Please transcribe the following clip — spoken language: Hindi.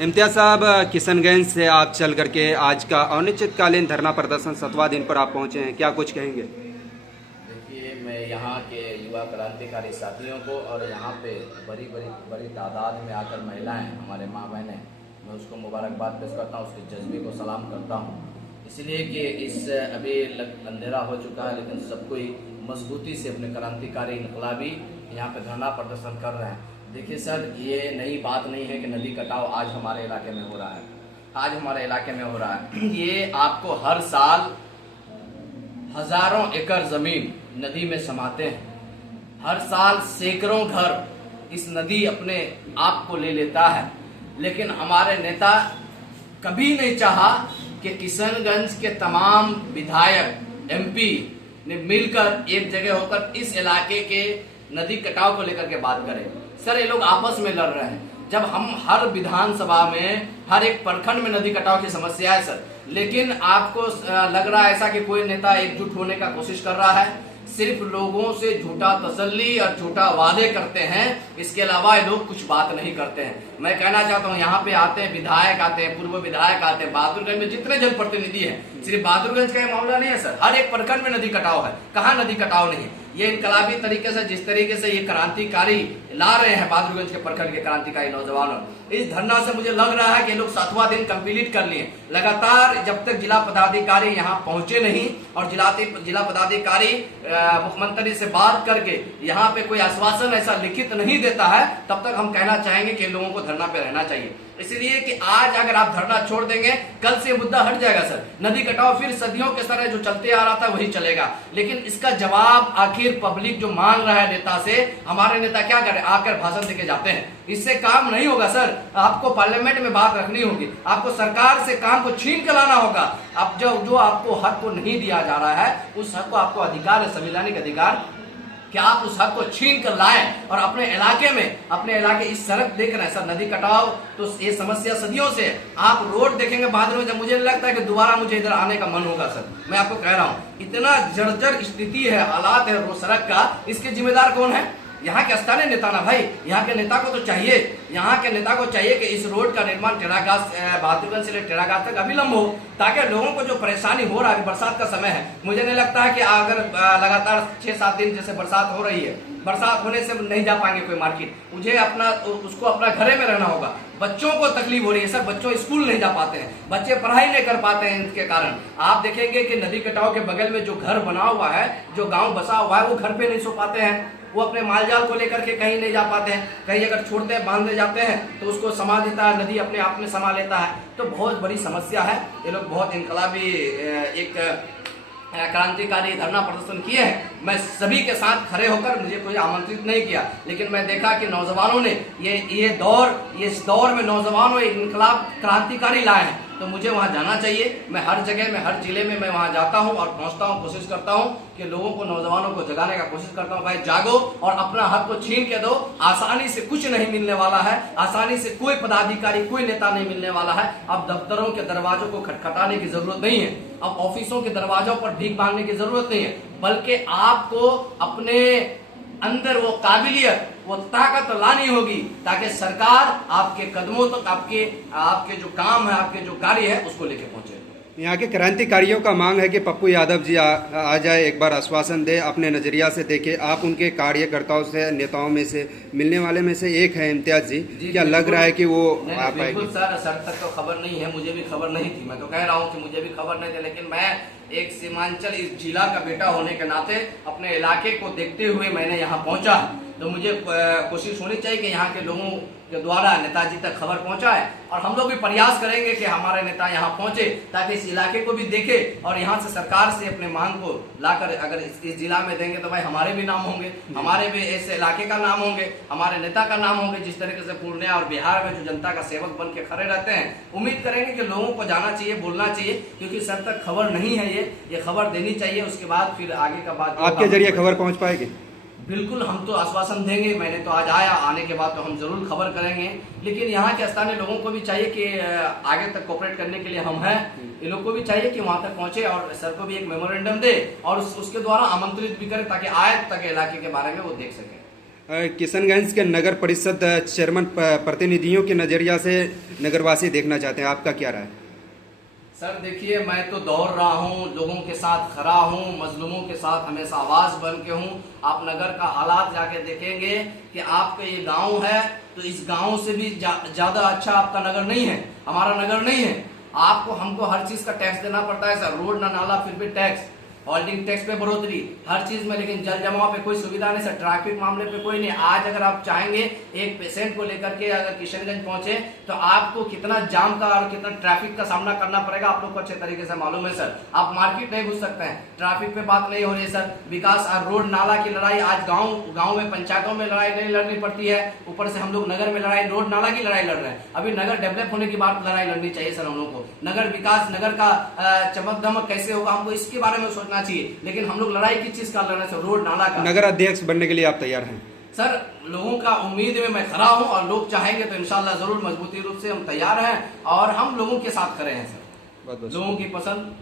इम्तियाज साहब, किशनगंज से आप चल करके आज का अनिश्चितकालीन धरना प्रदर्शन 7वां दिन पर आप पहुंचे हैं, क्या कुछ कहेंगे? देखिए, मैं यहाँ के युवा क्रांतिकारी साथियों को और यहाँ पे बड़ी तादाद में आकर महिलाएं, हमारे माँ बहनें, मैं उसको मुबारकबाद पेश करता हूँ, उसके जज्बे को सलाम करता हूँ। इसलिए कि इस अभी अंधेरा हो चुका है, लेकिन सब कोई मजबूती से अपने क्रांतिकारी इनकलाबी यहाँ पे धरना प्रदर्शन कर रहे हैं। देखिए सर, ये नई बात नहीं है कि नदी कटाव आज हमारे इलाके में हो रहा है, आज हमारे इलाके में हो रहा है। ये आपको हर साल हजारों एकड़ जमीन नदी में समाते हैं, हर साल सैकड़ों घर इस नदी अपने आप को ले लेता है। लेकिन हमारे नेता कभी नहीं चाहा कि किशनगंज के तमाम विधायक एमपी ने मिलकर एक जगह होकर इस इलाके के नदी कटाव को लेकर के बात करें। सर, ये लोग आपस में लड़ रहे हैं। जब हम हर विधानसभा में हर एक प्रखंड में नदी कटाव की समस्या है सर, लेकिन आपको लग रहा है ऐसा कि कोई नेता एकजुट होने का कोशिश कर रहा है, सिर्फ लोगों से झूठा तसल्ली और झूठा वादे करते हैं, इसके अलावा ये लोग कुछ बात नहीं करते हैं। मैं कहना चाहता हूँ, यहाँ पे आते हैं विधायक, आते हैं पूर्व विधायक, आते हैं बहादुरगंज में जितने जनप्रतिनिधि हैं, सिर्फ बहादुरगंज का मामला नहीं है सर, हर एक प्रखंड में नदी कटाव है। कहाँ नदी कटाव नहीं है? ये इनकलाबी तरीके से, जिस तरीके से ये क्रांतिकारी ला रहे हैं बहादुरगंज के प्रखंड के क्रांतिकारी नौजवानों, इस धरना से मुझे लग रहा है कि लोग 7वां दिन कंप्लीट कर लिए। लगातार जब तक जिला पदाधिकारी यहाँ पहुंचे नहीं और जिला पदाधिकारी मुख्यमंत्री से बात करके यहाँ पे कोई आश्वासन ऐसा लिखित नहीं देता है, तब तक हम कहना चाहेंगे कि लोगों को धरना पे रहना चाहिए। इसलिए कि आज अगर आप धरना छोड़ देंगे, कल से मुद्दा हट जाएगा सर। नदी कटाव फिर सदियों के तरह जो चलते आ रहा था वही चलेगा। लेकिन इसका जवाब आखिर पब्लिक जो मांग रहा है नेता से, हमारे नेता क्या करें? आकर भाषण देके जाते हैं। इससे काम नहीं होगा सर। आपको पार्लियामेंट में बात रखनी होगी, आपको सरकार से काम को छीन के लाना होगा। अब जो आपको हक को नहीं दिया जा रहा है, उस हक को आपको अधिकार है, संवैधानिक अधिकार, कि आप उस हक को छीन कर लाएं और अपने इलाके इस सड़क देख रहे हैं सर, नदी कटाव तो ये समस्या सदियों से है। आप रोड देखेंगे बहादुर में, जब मुझे नहीं लगता है कि दोबारा मुझे इधर आने का मन होगा सर। मैं आपको कह रहा हूँ, इतना जर्जर स्थिति है, हालात है वो सड़क का। इसके जिम्मेदार कौन है? यहाँ के स्थानीय नेता ना भाई। यहाँ के नेता को तो चाहिए, यहाँ के नेता को चाहिए कि इस रोड का निर्माण टेरागास, बहादुरगंज से टेरागास तक अविलंब हो, ताकि लोगों को जो परेशानी हो रहा है, बरसात का समय है, मुझे नहीं लगता है कि अगर लगातार 6-7 दिन जैसे बरसात हो रही है, बरसात होने से नहीं जा पाएंगे कोई मार्केट, मुझे उसको अपना घरे में रहना होगा। बच्चों को तकलीफ हो रही है सर, बच्चों स्कूल नहीं जा पाते हैं, बच्चे पढ़ाई नहीं कर पाते हैं। इनके कारण आप देखेंगे कि नदी कटाव के बगल में जो घर बना हुआ है, जो गांव बसा हुआ है, वो घर पे नहीं सो पाते हैं। वो अपने मालजाल को लेकर के कहीं नहीं जा पाते हैं, कहीं अगर छोड़ते हैं, बांधने जाते हैं तो उसको समा देता है, नदी अपने आप में समा लेता है। तो बहुत बड़ी समस्या है। ये लोग बहुत इनकलाबी एक क्रांतिकारी धरना प्रदर्शन किए हैं। मैं सभी के साथ खड़े होकर, मुझे कोई आमंत्रित नहीं किया, लेकिन मैं देखा कि नौजवानों ने इस दौर में नौजवानों इनकलाब क्रांतिकारी लाए हैं, तो मुझे वहां जाना चाहिए। मैं हर जगह में, हर जिले में मैं वहां जाता हूं और पहुंचता हूं, कोशिश करता हूं कि लोगों को, नौजवानों को जगाने का कोशिश करता हूं, भाई जागो और अपना हक को छीन के दो। आसानी से कुछ नहीं मिलने वाला है, आसानी से कोई पदाधिकारी, कोई नेता नहीं मिलने वाला है। अब दफ्तरों के दरवाजों को खटखटाने की जरूरत नहीं है, अब ऑफिसों के दरवाजों पर भीख मांगने की जरूरत नहीं है, बल्कि आपको अपने अंदर वो काबिलियत, वो ताकत लानी होगी, ताकि सरकार आपके कदमों तक, आपके जो काम है, आपके जो कार्य है, उसको लेके पहुंचे। यहाँ के क्रांतिकारियों का मांग है कि पप्पू यादव जी आ जाए, एक बार आश्वासन दे, अपने नजरिया से देखे। आप उनके कार्यकर्ताओं से, नेताओं में से, मिलने वाले में से एक है इम्तियाज जी, क्या लग रहा है कि वो आ पाएंगे? सर तक तो खबर नहीं है, मुझे भी खबर नहीं थी। मैं तो कह रहा हूँ कि मुझे भी खबर नहीं थी, लेकिन मैं एक सीमांचल इस जिला का बेटा होने के नाते अपने इलाके को देखते हुए मैंने यहाँ पहुंचा, तो मुझे कोशिश होनी चाहिए कि यहाँ के लोगों के द्वारा नेताजी तक खबर पहुंचाए। और हम लोग भी प्रयास करेंगे कि हमारे नेता यहाँ पहुंचे, ताकि इस इलाके को भी देखे और यहाँ से सरकार से अपने मांग को लाकर अगर इस जिला में देंगे तो भाई हमारे भी नाम होंगे, हमारे भी इस इलाके का नाम होंगे, हमारे नेता का नाम होंगे। जिस तरीके से पूर्णिया और बिहार में जो जनता का सेवक बन के खड़े रहते हैं, उम्मीद करेंगे कि लोगों को जाना चाहिए, बोलना चाहिए, क्योंकि सर तक खबर नहीं है, ये खबर देनी चाहिए। उसके बाद फिर आगे का बात आपके जरिए खबर पहुंच पाएगी? बिल्कुल, हम तो आश्वासन देंगे। मैंने तो आज आया, आने के बाद तो हम जरूर खबर करेंगे, लेकिन यहाँ के स्थानीय लोगों को भी चाहिए कि आगे तक कोऑपरेट करने के लिए हम हैं। ये लोग को भी चाहिए कि वहां तक पहुंचे और सर को भी एक मेमोरेंडम दे और उसके द्वारा आमंत्रित भी करें, ताकि आए तक इलाके के बारे में वो देख सके। किशनगंज के नगर परिषद चेयरमैन प्रतिनिधियों के नज़रिया से नगरवासी देखना चाहते हैं, आपका क्या राय है? सर देखिए, मैं तो दौड़ रहा हूँ, लोगों के साथ खड़ा हूँ, मजलूमों के साथ हमेशा आवाज बन के हूँ। आप नगर का हालात जाके देखेंगे कि आपका ये गांव है तो इस गांव से भी ज्यादा अच्छा आपका नगर नहीं है, हमारा नगर नहीं है। आपको हमको हर चीज का टैक्स देना पड़ता है सर, रोड ना नाला फिर भी टैक्स, होल्डिंग टैक्स पे बढ़ोतरी, हर चीज में, लेकिन जल जमाव पे कोई सुविधा नहीं सर, ट्रैफिक मामले पे कोई नहीं। आज अगर आप चाहेंगे एक पेशेंट को लेकर के अगर किशनगंज पहुंचे तो आपको कितना जाम का और कितना ट्रैफिक का सामना करना पड़ेगा, आप लोग को अच्छे तरीके से मालूम है सर। आप मार्केट नहीं घुस सकते हैं, ट्रैफिक पे बात नहीं हो रही है सर। विकास और रोड नाला की लड़ाई आज गाँव में पंचायतों में लड़ाई नहीं लड़नी पड़ती है, ऊपर से हम लोग नगर में लड़ाई, रोड नाला की लड़ाई लड़ रहे हैं। अभी नगर डेवलप होने की बात लड़ाई लड़नी चाहिए सर हम लोग को। नगर विकास, नगर का चमक दमक कैसे होगा, हमको इसके बारे में सोचना चाहिए। लेकिन हम लोग लड़ाई किस चीज का लड़ रहे हैं, रोड नाला का। नगर अध्यक्ष बनने के लिए आप तैयार हैं? सर लोगों का उम्मीद में मैं खड़ा हूं और लोग चाहेंगे तो इंशाल्लाह जरूर मजबूती रूप से हम तैयार हैं और हम लोगों के साथ खड़े हैं सर। लोगों की पसंद